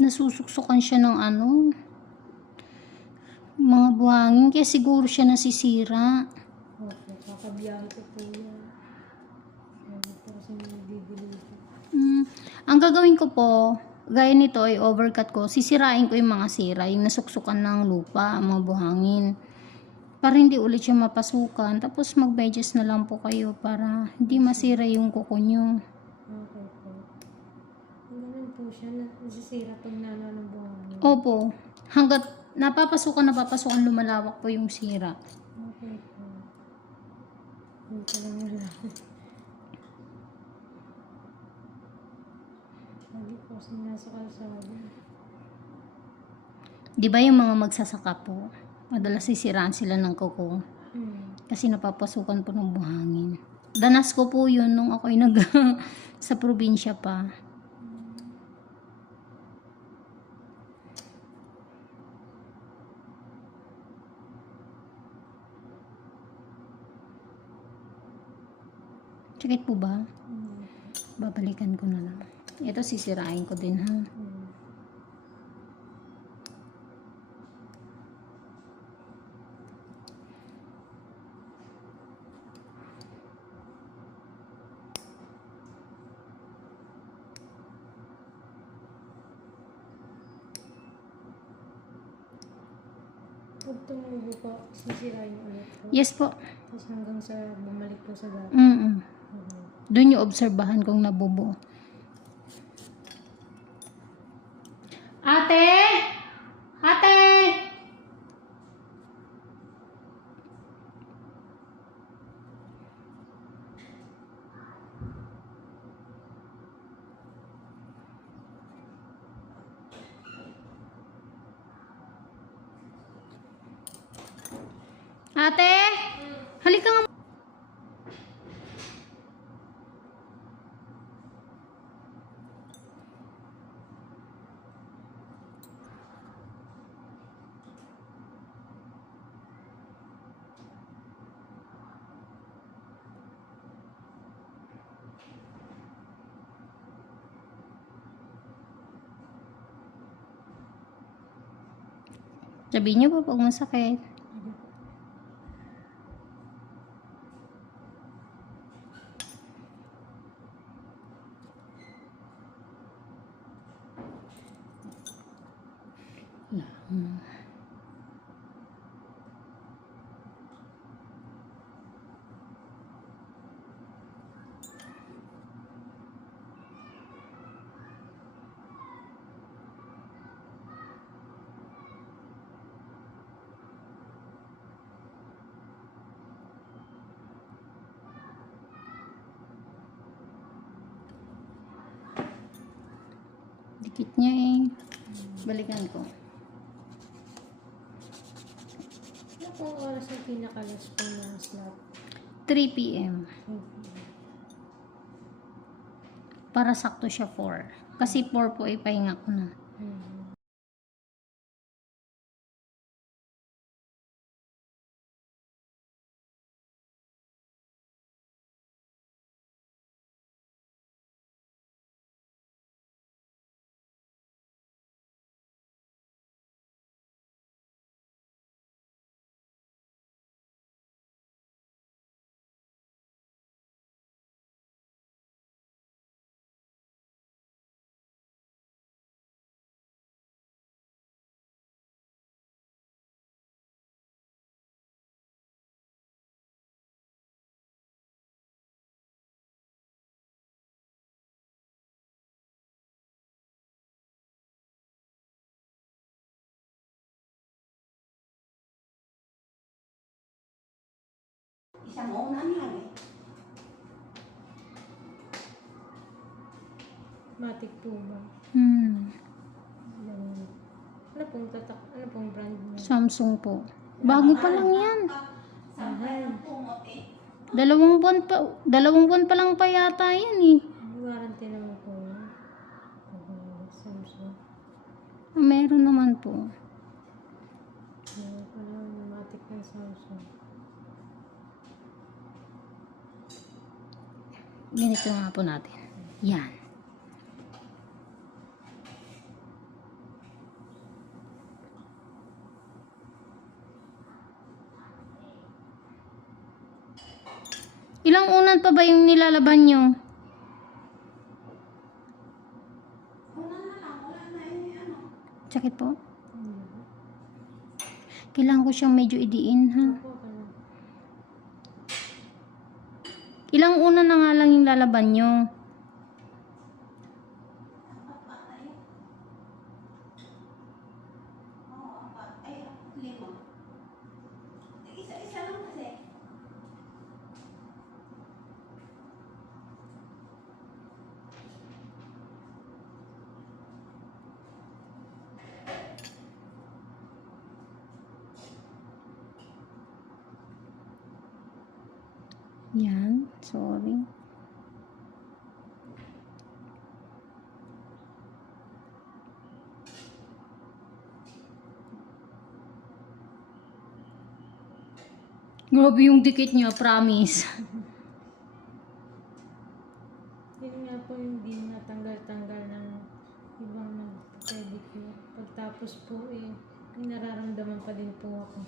Nasusuksukan siya ng ano, mga buhangin. Kaya siguro siya nasisira. Opo, kakabiyahan ko po yan. Mm, ang gagawin ko po, gaya nito ay overcut ko, sisirain ko yung mga sira, yung nasuksukan ng lupa, mga buhangin. Para hindi ulit siya mapasukan. Tapos mag-medyas na lang po kayo para hindi masira yung kuko nyo. Okay po. Ganun po siya, na- nasisira pag nano ng. Opo. Hanggat napapasukan, napapasukan, lumalawak po yung sira. Okay po. Hindi ko lang alam. Lagi po kasi nasa kalsada. Di ba yung mga magsasaka po, madalas sisiraan sila ng kuko Hmm. kasi napapasukan po ng buhangin. Danas ko po yun nung ako'y nag sa probinsya pa. Sakit po ba? Babalikan ko na lang. Ito sisirain ko din ha. Hmm. Pag tumubo po, sisirain ulit po. Yes po. Tapos hanggang sa bumalik po sa dati. Mm Okay. Doon yung obserbahan kong nabubo. Ate! Ate! Ate! Halika nga Sabihin niyo po pag masakit. Hmm. Dikit niya eh. Balikan ko. Ano po ang oras ang pinakalas po ng slot? 3 p.m. Para sakto siya 4. Kasi 4 po ay pahinga ko na. Isang unan lang eh. Matic po ba? Hmm. Ano, pong tatak, ano pong brand niya? Samsung po. Bago pa lang yan. Mahal. Dalawang buwan pa, dalawang buwan pa lang pa yata yan eh. Warranty naman po. Samsung. Meron naman po. Meron pa lang matic ng Samsung. ganito nga po natin. Yan. Ilang unan pa ba yung nilalaban nyo? Sakit po? Kailangan ko siyang medyo idiin ha. Unan na nga lang yung lalaban nyo? Yan, sorry. Grabe yung dikit niya, promise. Yun nga po yung di natanggal-tanggal ng ibang nag-pedicure. Pagtapos po eh, nararamdaman pa din po ako.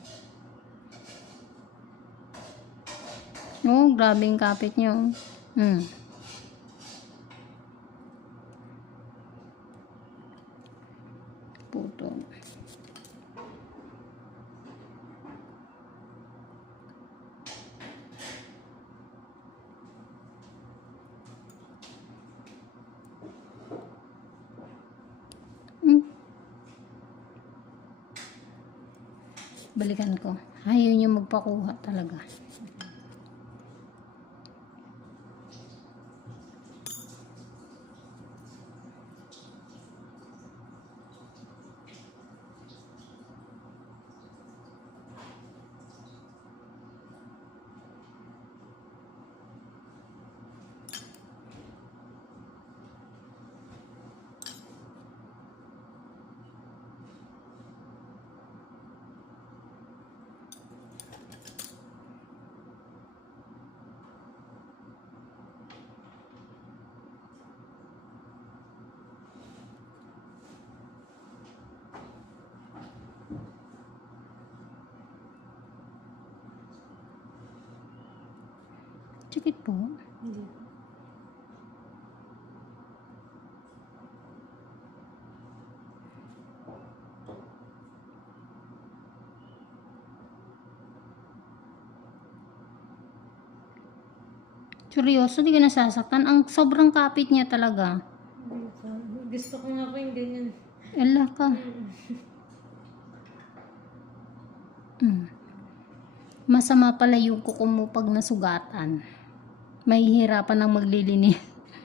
Oh, grabe yung kapit niyo. Hmm. Puto. Hmm. Balikan ko. Ayaw niyo magpakuha talaga. Sakit po. Hindi. Seryoso, di ka nasasaktan. Ang sobrang kapit niya talaga. Gusto ko nga po yung ganyan. Ala ka. Mm. Masama pala yung kuko mo pag nasugatan. Mahihirapan ng maglilinis.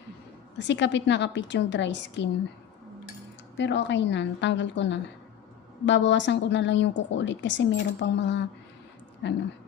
Kasi kapit na kapit yung dry skin. Pero okay na, tanggal ko na. Babawasan ko na lang yung kuko ulit kasi meron pang mga ano.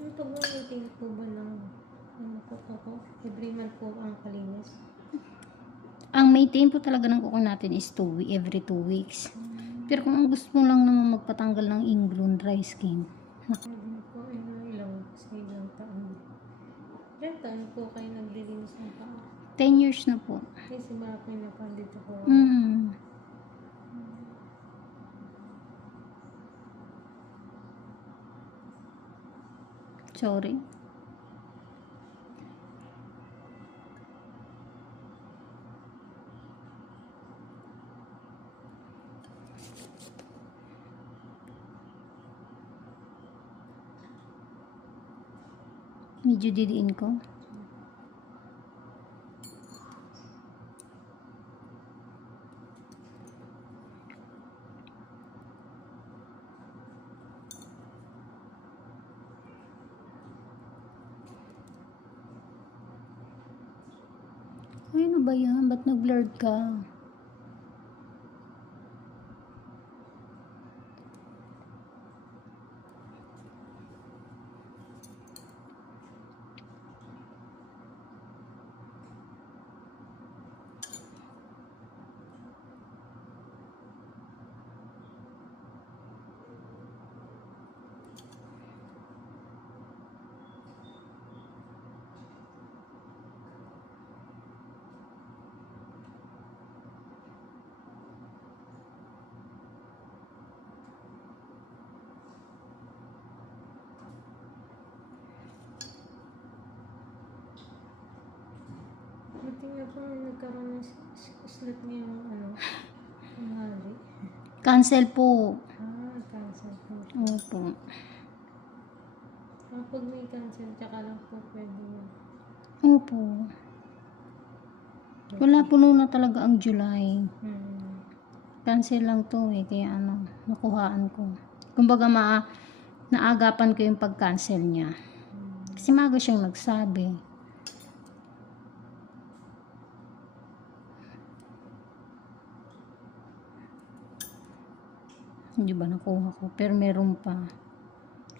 Po, meeting po ba ng ano po po po? Every month po ang kalinis. Ang maintain po talaga ng kuko natin is two, we- every two weeks. Pero kung ang gusto mo lang naman magpatanggal ng ingrown dry skin, Ano po, eh, ilang, sa ilang taon. Ilang taon po kayo naglilinis ng paa? 10 years na po. Kasi baka po yung napandito po. Mm. Sorry. Medyo didiin ko. Uy, ano ba yan? Ba't nag-blurred ka? Nga po nagkaroon ng slot ngayong ano, tanghali. Cancel po. Ah, cancel po. Opo. Kapag may cancel, tsaka lang po pwede yun. Opo. Wala po na talaga ang July. Hmm. Cancel lang to eh. Kaya ano, nakuhaan ko. Kumbaga ma naagapan ko yung pag-cancel niya. Kasi maga siyang nagsabi. Hindi ba nakuha ko? Pero meron pa.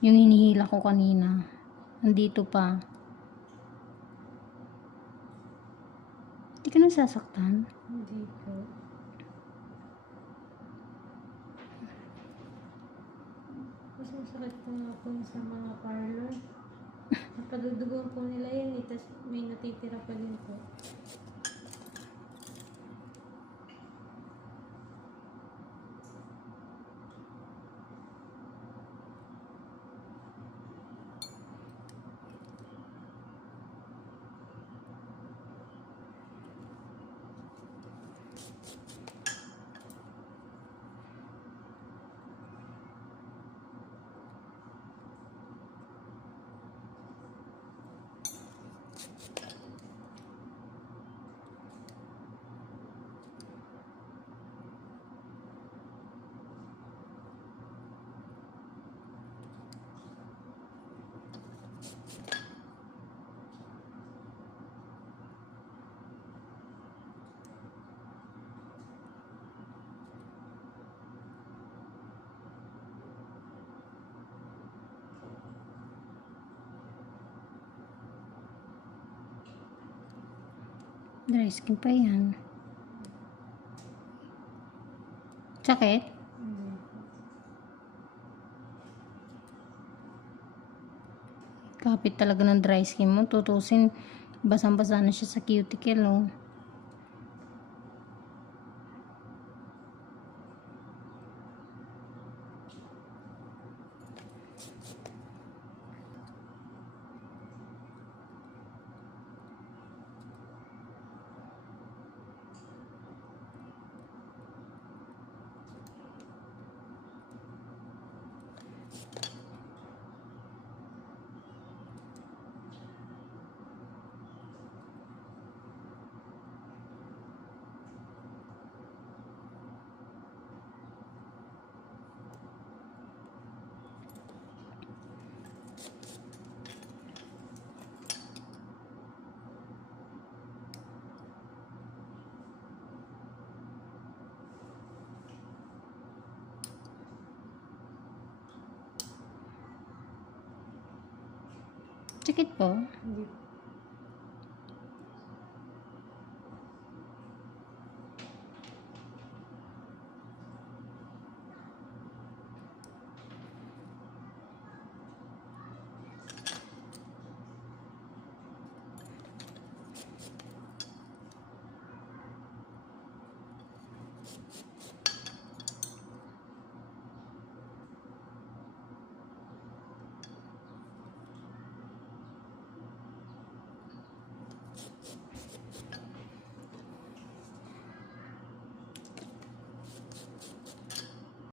Yung hinihila ko kanina. Nandito pa. Hindi ka nasasaktan? Hindi po. Mas masakit po nga po sa mga parlor. Napadudugan po nila yun eh, tas may natitira pa din po. Dry skin pa yan. Sakit? Kapit talaga ng dry skin mo. Tutusin, basang-basa na siya sa cuticle, oh. Sakit po. Hindi po.